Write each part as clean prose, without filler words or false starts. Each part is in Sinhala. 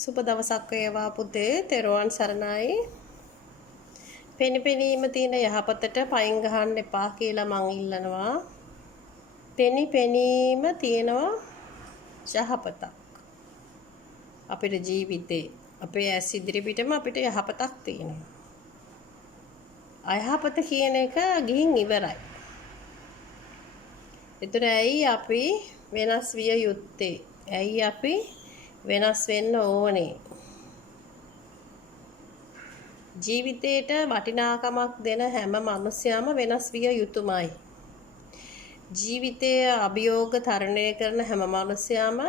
සුබ දවසක් වේවා පුතේ. තෙරුවන් සරණයි. පෙනිපෙනීම තියෙන යහපතට පයින් ගහන්න එපා කියලා මං ඉල්ලනවා. පෙනිපෙනීම තියෙනවා යහපතක්. අපේ ජීවිතේ අපේ ඇස් ඉදිරිපිටම අපිට යහපතක් තියෙනවා. අයහපත කියන එක ගිහින් ඉවරයි. ඒතර ඇයි අපි වෙනස් විය යුත්තේ? ඇයි අපි වෙනස් වෙන්න ඕනේ? ජීවිතේට වටිනාකමක් දෙන හැම මිනිසයාම වෙනස් විය යුතුමයි. ජීවිතයේ අභියෝග තරණය කරන හැම මිනිසයාම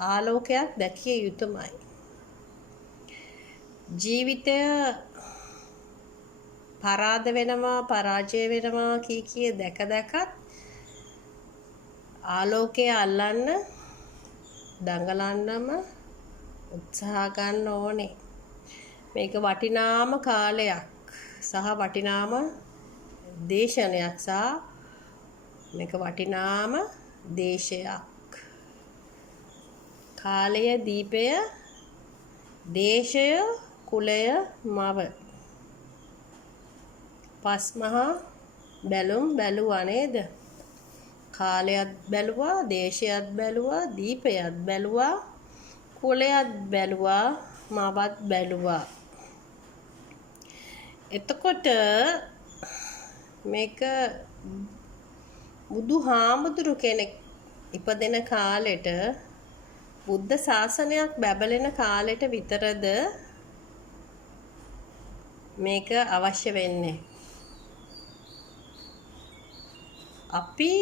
ආලෝකයක් දැකිය යුතුමයි. ජීවිතය පරාද වෙනවා පරාජය වෙනවා කී දැකත් ආලෝකය අල්ලන්න දඟලන්නම උත්සාහ ගන්න ඕනේ. මේක වටිනාම කාලයක් සහ වටිනාම දේශනයක් සහ මේක වටිනාම දේශයක්. කාලය දීපය දේශය කුලය මව පස්මහා බැලුම් බැලුවා නේද? කාලයත් බැලුවා දේශයත් බැලුවා දීපයත් බැලුවා කුලයත් බැලුවා මවත් බැලුවා. එතකොට මේක බුදුහාමුදුරු කෙනෙක් ඉපදෙන කාලෙට බුද්ධ ශාසනයක් බැබලෙන කාලෙට විතරද මේක අවශ්‍ය වෙන්නේ. අපි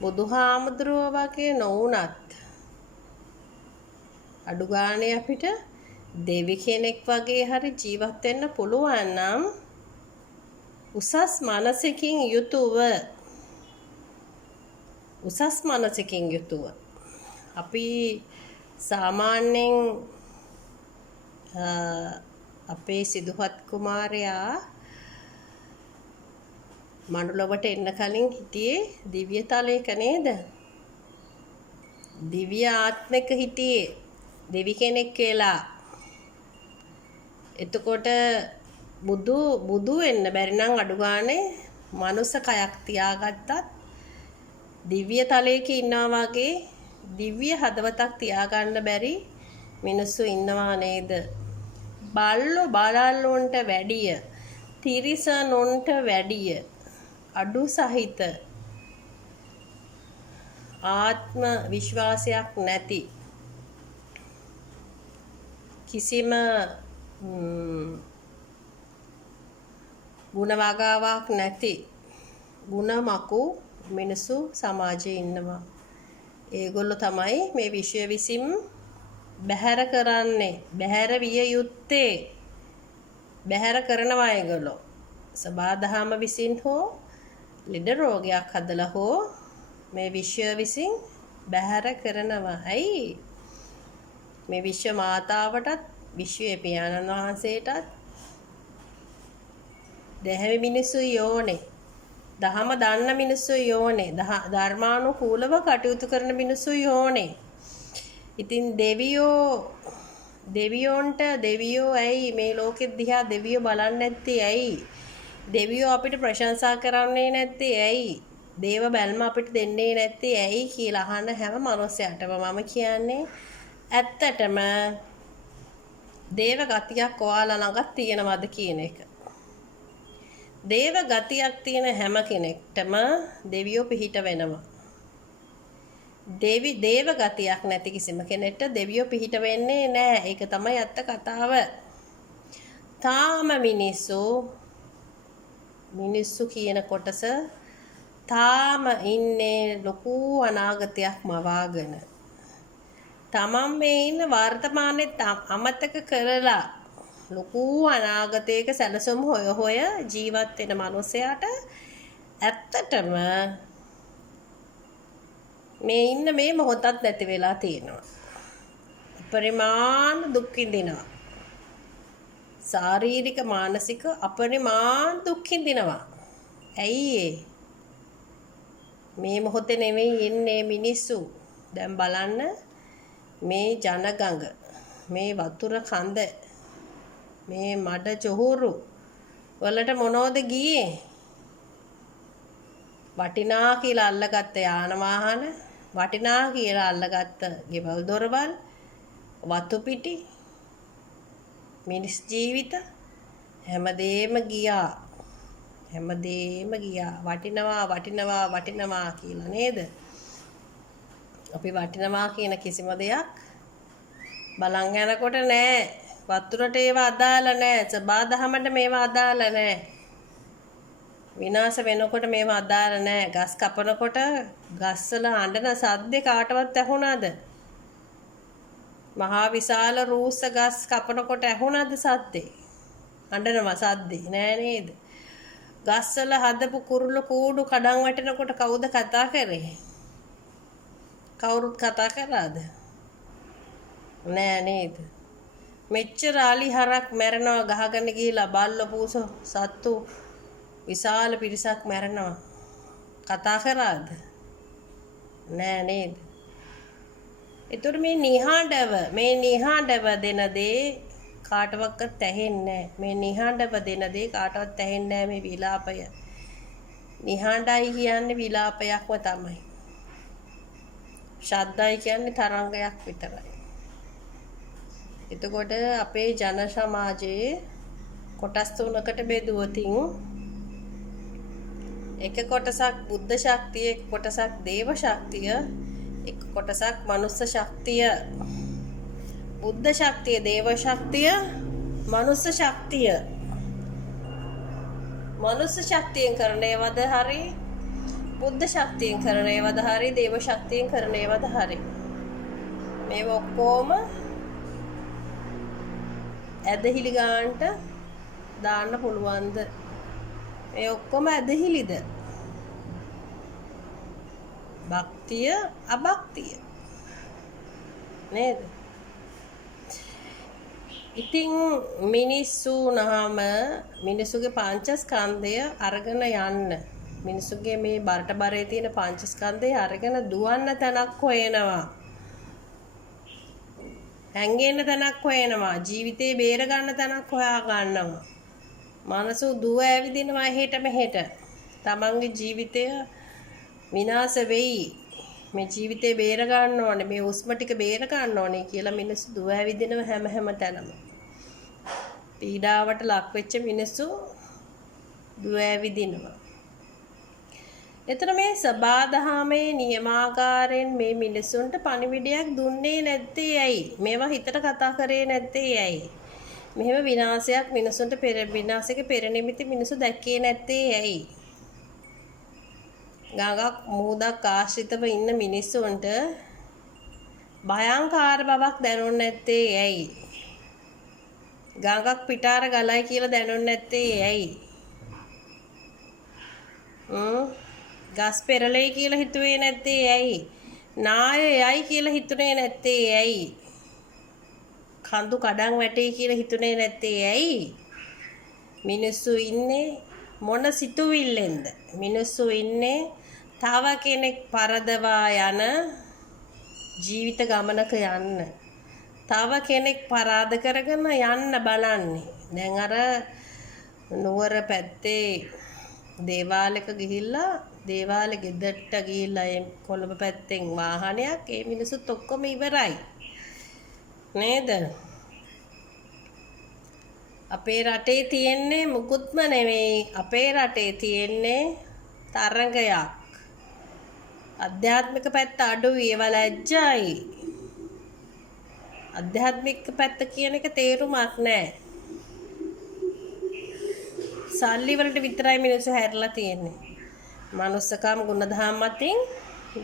බුදුහාමුදුරුවෝ වගේ නොවුනත් අඩු ගානේ අපිට දෙවි කෙනෙක් වගේ හරි ජීවත් වෙන්න පුළුවන් නම් උසස් මනසකින් යුතුව අපි සාමාන්‍යයෙන් අපේ සිදුහත් කුමාරයා මනුලොවට එන්න කලින් හිටියේ දිව්‍ය තලයක නේද? දිව්‍ය ආත්මික හිටියේ දෙවි කෙනෙක් කියලා. එතකොට බුදු වෙන්න බැරි නම් අඩු ගානේ මනුස්ස කයක් තියාගත්තත් දිව්‍ය තලයක ඉන්නවා වගේ දිව්‍ය හදවතක් තියාගන්න බැරි මිනිස්සු ඉන්නවා නේද? බලල්ලොන්ට වැඩිය තිරිසනුන්ට වැඩිය අඩු සහිත ආත්ම විශ්වාසයක් නැති කිසිම ගුණ වගාවක් නැති ගුණමකු මිනිස්සු සමාජයේ ඉන්නවා. ඒගොල්ලෝ තමයි මේ විශ්වය විසින් බැහැර කරන්නේ. බැහැර විය යුත්තේ. බැහැර කරනවා ඒගොල්ලෝ. සබාදහම විසින් හෝ ලෙඩ රෝගයක් හදලා හෝ මේ විශ්වය විසින් බැහැර කරනවා. ඇයි? මේ විශ්ව මාතාවටත් විශ්වයේ පියාණන් වහන්සේටත් දැහැමි මිනිස්සු යෝනේ. දහම දන්න මිනිස්සු යෝනේ. ධර්මානුකූලව කටයුතු කරන මිනිස්සු යෝනේ. ඉතින් දෙවියෝ ඇයි මේ ලෝකෙ දිහා දෙවියෝ බලන්නේ නැත්තේ ඇයි? දෙවියෝ අපිට ප්‍රශංසා කරන්නේ නැත්තේ ඇයි? දේව බැල්ම අපිට දෙන්නේ නැත්තේ ඇයි කියලා අහන හැම මනුස්සයටම මම කියන්නේ ඇත්තටම දේව ගතියක් ඔයාලා ළඟ තියෙනවද කියන එක. දේව ගතියක් තියෙන හැම කෙනෙක්ටම දෙවියෝ පිහිට වෙනවා. දේව ගතියක් නැති කිසිම කෙනෙක්ට දෙවියෝ පිහිට වෙන්නේ නැහැ. ඒක තමයි ඇත්ත කතාව. තාම මිනිස්සු කියන කොටස තාම ඉන්නේ ලොකු අනාගතයක් මවාගෙන. තමන් මේ ඉන්න වර්තමානෙත් අමතක කරලා ලොකු අනාගතයක සැලසුම් හොය ජීවත් වෙන මනුස්සයාට ඇත්තටම මේ ඉන්න මේ මොහොතත් නැති වෙලා තියෙනවා. අපරිමාණ දුක් විඳිනවා. ශාරීරික මානසික අපරිමාණ දුක් විඳිනවා. ඇයි මේ මොහොතේ නෙමෙයි ඉන්නේ මිනිස්සු. දැන් බලන්න මේ ජනගඟ මේ වතුර කඳ මේ මඩ චොහුරු වලට මොනවද ගියේ? වටිනා කියලා අල්ලගත්ත යාන වාහන, වටිනා කියලා අල්ලගත්ත ගෙවල් දොරවල්, වතු පිටි, මිනිස් ජීවිත හැමදේම ගියා. හැමදේම ගියා. වටිනවා කියලා නේද? අපි වටිනවා කියන කිසිම දෙයක් බලන් යනකොට නෑ. වතුරට ඒවා අදාළ නෑ. සබාදහමට මේවා අදාළ නෑ. විනාශ වෙනකොට මේවා අදාළ නෑ. ගස් කපනකොට ගස්වල අඬන සද්දේ කාටවත් ඇහුණාද? මහා විශාල රූස්ස ගස් කපනකොට ඇහුණාද සද්දේ? අඬනවා සද්දේ නෑ නේද? ගස්වල හදපු කුරුළු කූඩු කඩන් වැටෙනකොට කවුද කතා කරේ? කවුරුත් කතා කරාද? නෑ නේද? මෙච්චර අලි හරක් මැරෙනවා ගහගෙන ගිහිලා බල්ල පූස සත්තු විශාල පිරිසක් මැරෙනවා. කතා කරාද? නෑ නේද? ඒතර මේ නිහඬව දෙන දේ කාටවත් ඇහෙන්නේ නෑ. මේ නිහඬව දෙන දේ කාටවත් ඇහෙන්නේ නෑ මේ විලාපය. නිහඬයි කියන්නේ විලාපයක්ම තමයි. ශබ්දයි කියන්නේ තරංගයක් විතරයි. එතකොට අපේ ජන සමාජයේ කොටස් තුනකට බෙදුවොතින් එක කොටසක් බුද්ධ ශක්තිය, එක කොටසක් දේව ශක්තිය, එක කොටසක් මනුස්ස ශක්තිය. බුද්ධ ශක්තිය, දේව ශක්තිය, මනුස්ස ශක්තිය. මනුස්ස ශක්තියෙන් කරන ඒවාද හරි, බුද්ධ ශක්තියෙන් කරන ඒවාද හරි, දේව ශක්තියෙන් කරන ඒවාද හරි. මේ ඔක්කොම ඇදහිලි ගන්නට දාන්න පුළුවන්ද? මේ ඔක්කොම ඇදහිලිද? භක්තිය, අභක්තිය නේද? ඉතින් මිනිස්සු නහම මිනිසුගේ පංචස්කන්ධය අරගෙන යන්න, මිනිසුගේ මේ බරට බරේ තියෙන පංචස්කන්ධය අරගෙන දුවන්න තැනක් හොයනවා. හැංගෙන්න තැනක් හොයනවා. ජීවිතේ බේර ගන්න තැනක් හොයා ගන්නවා. මනස දුව ඇවිදිනවා එහෙට මෙහෙට. තමන්ගේ ජීවිතය විනාශ වෙයි. මේ ජීවිතේ බේර ගන්න ඕනේ, මේ උස්ම ටික බේර ගන්න ඕනේ කියලා මිනිස්සු දුව ඇවිදිනවා හැම තැනම. පීඩාවට ලක් වෙච්ච මිනිස්සු දුව ඇවිදිනවා. එතන මේ සබාදහමේ නියමාකාරයෙන් මේ මිනිසුන්ට පණිවිඩයක් දුන්නේ නැත්තේ ඇයි? මේවා හිතට කතා කරේ නැත්තේ ඇයි? මෙහෙම විනාශයක් මිනිසුන්ට විනාශයක පෙරනිමිති මිනිසු දැක්කේ නැත්තේ ඇයි? ගඟක් මූදක් ආශ්‍රිතව ඉන්න මිනිස්සුන්ට භයංකාර බවක් දැනුන්නේ නැත්තේ ඇයි? ගඟක් පිටාර ගලයි කියලා දැනුන්නේ නැත්තේ ඇයි? ගස් පෙරලෙයි කියලා හිතුවේ නැත්තේ ඇයි? නායයයි කියලා හිතුනේ නැත්තේ ඇයි? කඳු කඩන් වැටෙයි කියලා හිතුනේ නැත්තේ ඇයි? මිනිස්සු ඉන්නේ මොන සිතුවිල්ලෙන්ද? මිනිස්සු ඉන්නේ තව කෙනෙක් පරදවා යන ජීවිත ගමනක යන්න. තව කෙනෙක් පරාද කරගෙන යන්න බලන්නේ. දැන් අර නුවර පැත්තේ දේවාලයක ගිහිල්ලා දේවාලෙ ගෙදරට ගිහිල්ලා කොළඹ පැත්තෙන් වාහනයක් ඒ මිනිස්සුත් ඔක්කොම ඉවරයි නේද? අපේ රටේ තියෙන්නේ මුකුත්ම නෙමෙයි. අපේ රටේ තියෙන්නේ තරංගයක්. අධ්‍යාත්මික පැත්ත අඩුයි. ඒවා ලැජ්ජයි. අධ්‍යාත්මික පැත්ත කියන එක තේරුමක් නැහැ. සල්ලි වලට විතරයි මිනිස්සු හැරලා තියෙන්නේ. මනුස්සකම් ගුණධර්ම අතින්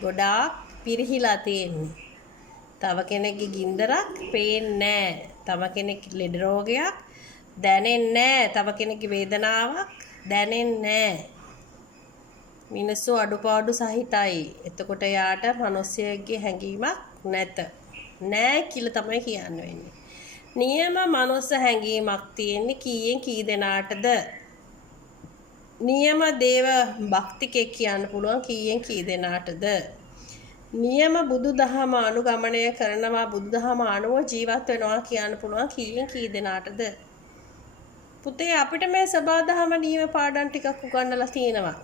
ගොඩාක් පිරිහිලා තියෙන්නේ. තව කෙනෙක්ගේ ගින්දරක් පේන්නේ නැහැ. තව කෙනෙක් ලෙඩ රෝගයක් දැනෙන්නේ නැහැ. තව කෙනෙක්ගේ වේදනාවක් දැනෙන්නේ නැහැ. මිනිස්සු අඩුපාඩු සහිතයි. එතකොට යාට මිනිස්සෙක්ගේ හැඟීමක් නැහැ කියලා තමයි කියන්න වෙන්නේ. නියම මනුස්ස හැඟීමක් තියෙන්නේ කීයෙන් කී දෙනාටද? නියම දේව භක්තිකෙක් කියන්න පුළුවන් කීයෙන් කී දෙනාටද? නියම බුදුදහම අනුගමනය කරනවා බුදුදහම අනුව ජීවත් වෙනවා කියන්න පුළුවන් කීයෙන් කී දෙනාටද? පුතේ අපිට මේ සබාදහම නියම පාඩම් ටිකක් උගන්වලා තියෙනවා.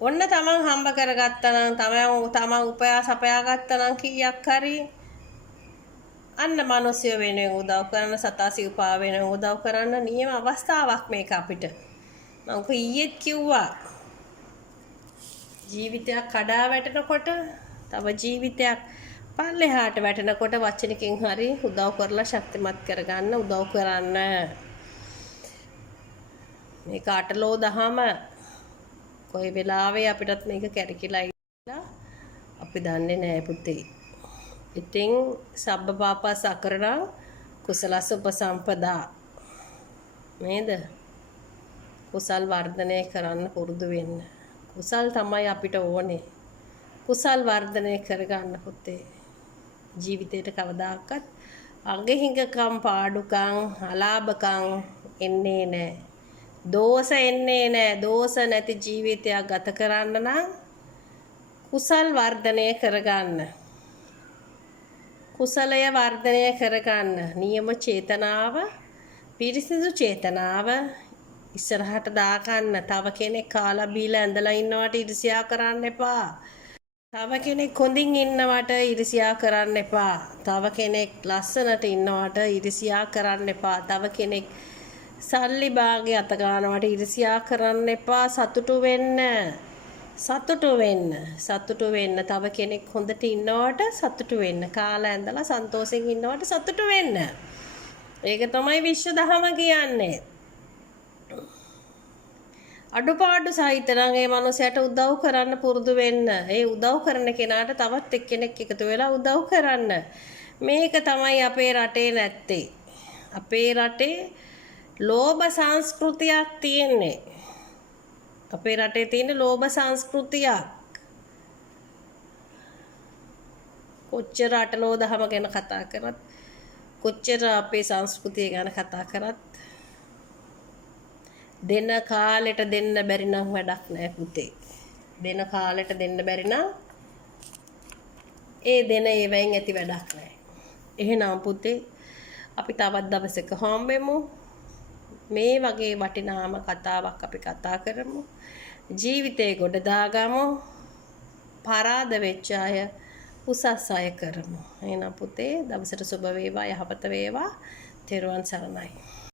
ඔන්න තමන් හම්බ කරගත්තා නම් තමන් උපයා සපයා ගත්තා නම් කීයක් හරි අන්න මිනිස්සු වෙනුවෙන් උදව් කරන සතා සිව්පා වෙනුවෙන් උදව් කරන්න නියම අවස්ථාවක් මේක අපිට. මම ඊයේත් කිව්වා ජීවිතයක් කඩා වැටෙනකොට තව ජීවිතයක් පල්ලෙහාට වැටෙනකොට වචනකින් හරි උදව් කරලා ශක්තිමත් කරගන්න උදව් කරන්න. මේක අටලෝ දහම කොයි වෙලාවෙ අපිටත් මේක කැරකිලා ඉලා අපි දන්නේ නැහැ පුතේ. ඉතින් සබ්බ පාපස් අකරණං කුසලස්ස උපසම්පදා නේද? කුසල් වර්ධනය කරන්න පුරුදු වෙන්න. කුසල් තමයි අපිට ඕනේ. කුසල් වර්ධනය කරගන්න පුතේ. ජීවිතේට කවදාකවත් අංගහිඟකම් පාඩුකම් අලාභකම් එන්නේ නැහැ. දෝෂ එන්නේ නැහැ. දෝෂ නැති ජීවිතයක් ගත කරන්න නම් කුසල් වර්ධනය කරගන්න. කුසලය වර්ධනය කරගන්න. නියම චේතනාව, පිරිසිදු චේතනාව ඉස්සරහට දාගන්න. තව කෙනෙක් කාලා බීලා ඇඳලා ඉන්නවට ඉරිසියා කරන්න එපා. තව කෙනෙක් හොඳින් ඉන්නවට ඉරිසියා කරන්න එපා. තව කෙනෙක් ලස්සනට ඉන්නවට ඉරිසියා කරන්න එපා. තව කෙනෙක් සල්ලි භාගේ අත ගන්නවට ඉරිසියා කරන්න එපා. සතුටු වෙන්න. සතුටු වෙන්න. සතුටු වෙන්න. තව කෙනෙක් හොඳට ඉන්නවට සතුටු වෙන්න. කාලා ඇඳලා සන්තෝෂෙන් ඉන්නවට සතුටු වෙන්න. ඒක තමයි විශ්ව දහම කියන්නේ. අඩුපාඩු සහිත නම් ඒ මනුස්සයාට උදව් කරන්න පුරුදු වෙන්න. ඒ උදව් කරන කෙනාට තවත් එක්කෙනෙක් එකතු වෙලා උදව් කරන්න. මේක තමයි අපේ රටේ නැත්තේ. අපේ රටේ ලෝභ සංස්කෘතියක් තියෙන්නේ. අපේ රටේ තියෙන ලෝභ සංස්කෘතියක්. කොච්චර අටලෝ දහම ගැන කතා කරත් කොච්චර අපේ සංස්කෘතිය ගැන කතා කරත් දෙන කාලෙට දෙන්න බැරි නම් වැඩක් නෑ පුතේ. දෙන කාලෙට දෙන්න බැරි නම් ඒ දෙන ඒවෙන් ඇති වැඩක් නෑ. එහෙනම් පුතේ අපි තවත් දවසක හම්බෙමු. මේ වගේ වටිනාම කතාවක් අපි කතා කරමු. ජීවිතේ ගොඩ දාගමු. පරාද වෙච්ච අය උසස් අය කරමු. එහෙනම් පුතේ දවසට සුබ වේවා යහපත වේවා. තෙරුවන් සරණයි.